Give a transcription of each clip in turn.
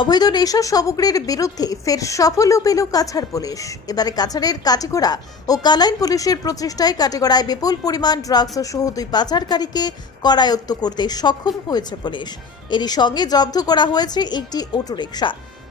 অবৈধ নেশা সামগ্রীর বিরুদ্ধে ফের সাফল্য পেল কাছাড় পুলিশ। এবারে কাছাড়ের কাটিগড়া ও কালাইন পুলিশের প্রচেষ্টায় কাটিগড়ায় বিপুল পরিমাণ ড্রাগস সহ 2 পাচারকারীকে করায়ত্ত করতে সক্ষম হয়েছে পুলিশ। এরই সঙ্গে জব্দ করা হয়েছে একটি অটোরিকশা।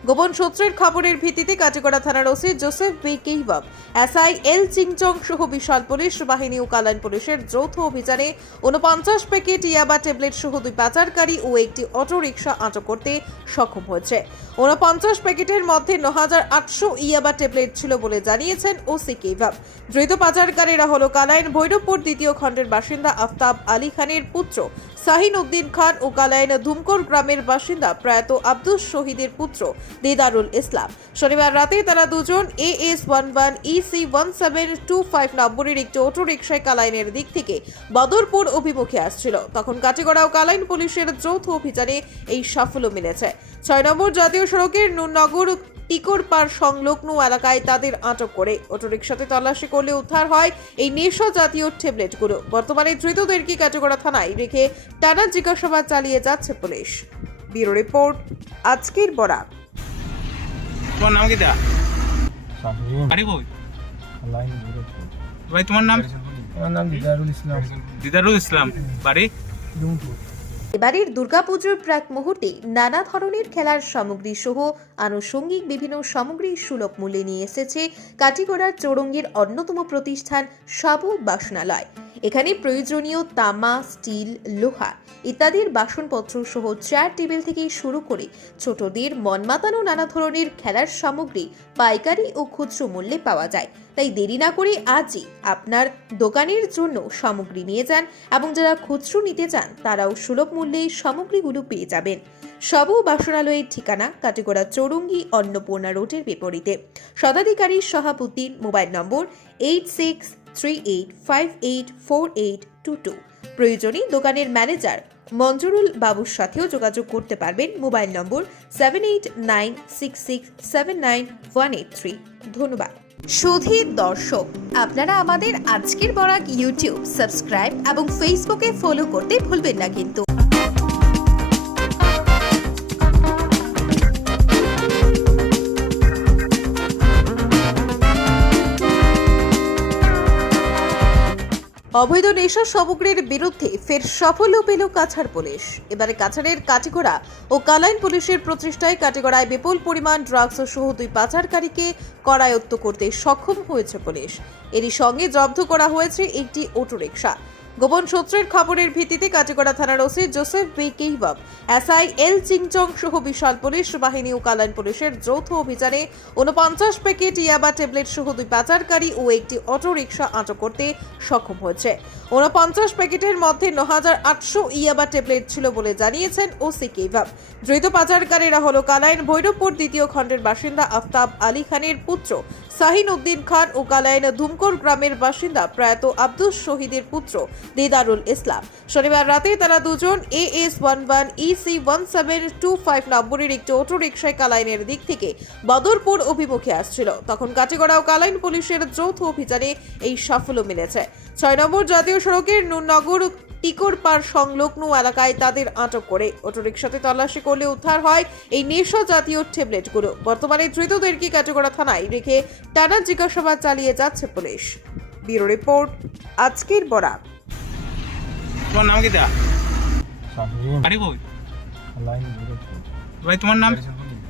গোপন সূত্রের খবরের ভিত্তিতে কাটিগড়া থানার ওসি জোসেফ বি কেইবাব, এসআই এল চিংচং সহ বিশাল পুলিশ বাহিনী ও কালাইন পুলিশের যৌথ অভিযানে 49 প্যাকেট ইয়াবা ট্যাবলেট সহ 2 পাচারকারী ও একটি অটোরিকশা আটক করতে সক্ষম হয়েছে। 49 প্যাকেটের মধ্যে 9800 ইয়াবা ট্যাবলেট ছিল বলে জানিয়েছেন ওসি কেইবাব। ধৃত পাচারকারীরা হলো কালাইন ভৈরবপুর দ্বিতীয় খণ্ডের বাসিন্দা আফতাব আলী খানের পুত্র শাহিন উদ্দিন খান ও কালাইন ধুমকর গ্রামের বাসিন্দা প্রয়াত আব্দুস শহীদের পুত্র দিদারুল ইসলাম। শনিবার রাতে তারা দুজন AS11 EC 1725 নম্বরের একটি অটোরিকশায় কালাইনের দিক থেকে বদরপুর অভিমুখে আসছিল। তখন কাটিগড়া ও কালাইন পুলিশের যৌথ অভিযানে এই সাফল্য মিলেছে। 6 নম্বর জাতীয় সড়কের নুরনগর টিকরপাড় সংলগ্ন এলাকায় তাদের আটক করে অটোরিকশাতে তল্লাশি করলে উদ্ধার হয় এই নেশা জাতীয় ট্যাবলেটগুলো। বর্তমানে ধৃতদেরকে কাটিগড়া থানায় রেখে টানা জিজ্ঞাসাবাদ চালিয়ে যাচ্ছে পুলিশ। ব্যুরো রিপোর্ট, আজকের বরাক। তোমার নাম কি? বাড়ি কই? ভাই তোমার নাম? আমার নাম দিদারুল ইসলাম। দিদারুল ইসলাম, বাড়ি? এবারের দুর্গাপুজোর প্রাক মুহূর্তে নানা ধরনের খেলার সামগ্রী সহ আনুষঙ্গিক বিভিন্ন সামগ্রী সুলভ মূল্যে নিয়ে এসেছে কাটিগড়ার চৌরঙ্গীর অন্যতম প্রতিষ্ঠান সাবু বাসনালয়। এখানে প্রয়োজনীয় তামা, স্টিল, লোহা ইত্যাদির বাসনপত্র সহ চেয়ার টেবিল থেকে শুরু করে ছোটদের মন মাতানো নানা ধরনের খেলার সামগ্রী পাইকারি ও খুচরো মূল্যে পাওয়া যায়। তাই দেরি না করে আজই আপনার দোকানের জন্য সামগ্রী নিয়ে যান এবং যারা খুচরো নিতে চান তারাও সুলভ মূল্যে সামগ্রীগুলো পেয়ে যাবেন। সাবু বাসনালয়ের ঠিকানা কাটিগড়া চৌরঙ্গী অন্নপূর্ণা রোডের বিপরীতে। শতাধিকারী সভাপতি, মোবাইল নম্বর 8638584822। প্রয়োজনে দোকানের ম্যানেজার মঞ্জুরুল বাবুর সাথেও যোগাযোগ করতে পারবেন। মোবাইল নম্বর 7896679183। ধন্যবাদ। সুধী দর্শক, আপনারা আমাদের আজকের বরাক ইউটিউব সাবস্ক্রাইব এবং ফেসবুকে ফলো করতে ভুলবেন না কিন্তু। অবৈধ নেশা সামগ্রীর বিরুদ্ধে ফের সাফল্য পেল কাছাড় পুলিশ। এবারে কাছাড়ের কাটিগড়া ও কালাইন পুলিশের প্রচেষ্টায় কাটিগড়ায় বিপুল পরিমাণ ড্রাগস সহ 2 পাচারকারীকে করায়ত্ত করতে সক্ষম হয়েছে পুলিশ। এরই সঙ্গে জব্দ করা হয়েছে একটি অটোরিকশা। গোপন সূত্রের খবরের ভিত্তিতে কাটিগড়া থানার ওসি জোসেফ বি কেইবাব, এসআই এল চিংচং সহ বিশাল পুলিশ বাহিনী ও কালাইন পুলিশের যৌথ অভিযানে 49 প্যাকেট ইয়াবা ট্যাবলেট সহ 2 পাচারকারী ও একটি অটোরিকশা আটক করতে সক্ষম হয়েছে। 49 প্যাকেটের মধ্যে 9800 ইয়াবা ট্যাবলেট ছিল বলে জানিয়েছেন ওসি কেইবাব। ধৃত পাচারকারীরা হলো কালাইন ভৈরবপুর দ্বিতীয় খণ্ডের বাসিন্দা আফতাব আলী খানের পুত্র শাহিন উদ্দিন খান ও কালাইন ধুমকর গ্রামের বাসিন্দা প্রয়াত আব্দুস শহীদের পুত্র দিদারুল ইসলাম। শনিবার রাতে তারা দুজন AS11 EC 1725 নম্বরের একটি অটোরিকশায় কালাইনের দিক থেকে বদরপুর অভিমুখে আসছিল। তখন কাটিগড়া ও কালাইন পুলিশের যৌথ অভিযানে এই সাফল্য মিলেছে। 6 নম্বর জাতীয় সড়কের নুরনগর টিকরপাড় সংলগ্ন এলাকায় তাদের আটক করে অটোরিকশাতে তল্লাশি করলে উদ্ধার হয় এই নেশা জাতীয় ট্যাবলেটগুলো। বর্তমানে ধৃতদেরকে কাটিগড়া থানায় রেখে টানা জিজ্ঞাসাবাদ চালিয়ে যাচ্ছে পুলিশ। ব্যুরো রিপোর্ট, আজকের বরাক। তোমার নাম কি? বাড়ি কই? ভাই তোমার নাম?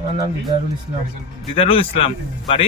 আমার নাম দিদারুল ইসলাম। দিদারুল ইসলাম, বাড়ি?